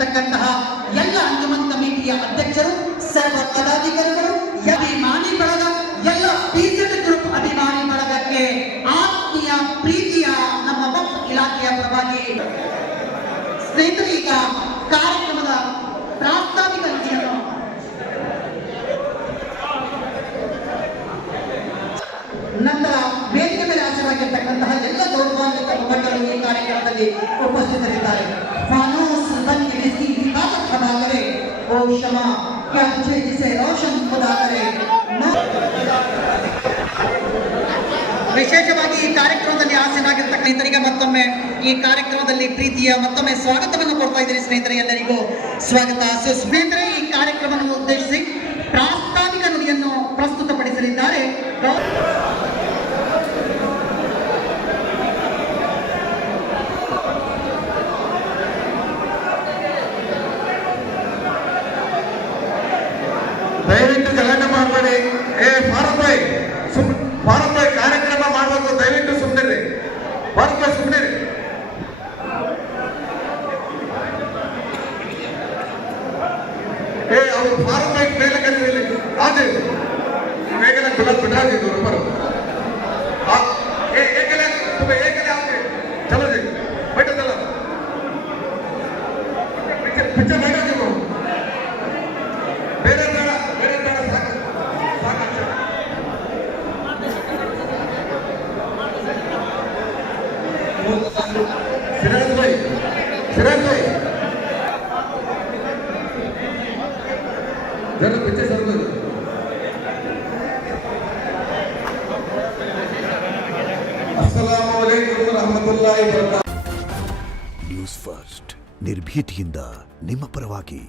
ಬಂದಿರತಕ್ಕಂತಹ ಎಲ್ಲ ಅಂಜುಮನ್ ಕಮಿಟಿಯ ಅಧ್ಯಕ್ಷರು, ಸರ್ವ ಪದಾಧಿಕಾರಿಗಳು, ಅಭಿಮಾನಿ ಬಳಗ, ಎಲ್ಲ ಪಿಜೆಡ್ ಗ್ರೂಪ್ ಅಭಿಮಾನಿ ಬಳಗಕ್ಕೆ ಆತ್ಮೀಯ ಪ್ರೀತಿಯ ನಮ್ಮ ವಕ್ಫ್ ಇಲಾಖೆಯ ಪರವಾಗಿ ಸ್ನೇಹಿತರೆ, ಈಗ ಕಾರ್ಯಕ್ರಮದ ಪ್ರಾಸ್ತಾವಿಕ ವಿಷಯವನ್ನು ನಂತರ ವೇದಿಕೆ ಮೇಲೆ ಹಾಜರಾಗಿರ್ತಕ್ಕಂತಹ ಎಲ್ಲ ಗೌರವಾನ್ವಿತ ಮುಖಂಡರು ಈ ಕಾರ್ಯಕ್ರಮದಲ್ಲಿ ಉಪಸ್ಥಿತರಿದ್ದಾರೆ. ಫಾನೂಸ್ बन के इसकी हिफाजत खड़ा करे, ओ शमा क्या तुझे जिसे रोशन खुदा करे. ವಿಶೇಷವಾಗಿ ಈ ಕಾರ್ಯಕ್ರಮದಲ್ಲಿ ಆಸೀನರಾಗಿರ್ತಕ್ಕಂಥ ಸ್ನೇಹಿತರಿಗೆ ಮತ್ತೊಮ್ಮೆ ಈ ಕಾರ್ಯಕ್ರಮದಲ್ಲಿ ಪ್ರೀತಿಯ ಮತ್ತೊಮ್ಮೆ ಸ್ವಾಗತವನ್ನು ಕೊಡ್ತಾ ಇದ್ದೀನಿ. ಸ್ನೇಹಿತರೆ, ಎಲ್ಲರಿಗೂ ಸ್ವಾಗತ. ಸ್ನೇಹಿತರೆ, ಈ ಕಾರ್ಯಕ್ರಮವನ್ನು ಉದ್ದೇಶಿಸಿ ಪ್ರಾಸ್ತಾವಿಕ ನುಡಿಯನ್ನು ಪ್ರಸ್ತುತಪಡಿಸಲಿದ್ದಾರೆ. ದಯವಿಟ್ಟು ಗಲಾಟೆ ಮಾಡಬೇಡಿ. ಭಾರತ್ ಭಾರತ ಕಾರ್ಯಕ್ರಮ ಮಾಡಬೇಕು. ದಯವಿಟ್ಟು ಸುಮ್ಮನೆ ಭಾರತ ಸುಮ್ಮನೆ ಅವರು ಭಾರತ ಮೇಲೆ ಕರೀಲಿ ಆದ್ರೆ ಬೇಗನೆ ಬಿಡಾದಿದ್ರು ಬರೋ ಏಕಲೆ ಆದ್ರೆ ಚಲೋ ಬೈಟದಲ್ಲ ಪಿಚ್ಚ ಬೈಟಿದ್ರು ಬೇರೆ ಬೇಡ ಬೇರೆ ಬೇಡ ಸಾಕು ಸಿರಾಜ್ ಭಾई जरा पीछे सर दो. अस्सलामु अलैकुम रहमतुल्लाहि व बरकातहू. ನ್ಯೂಸ್ ಫಸ್ಟ್ ನಿರ್ಭೀತಿಯಿಂದ ನಿಮ್ಮ ಪರವಾಗಿ.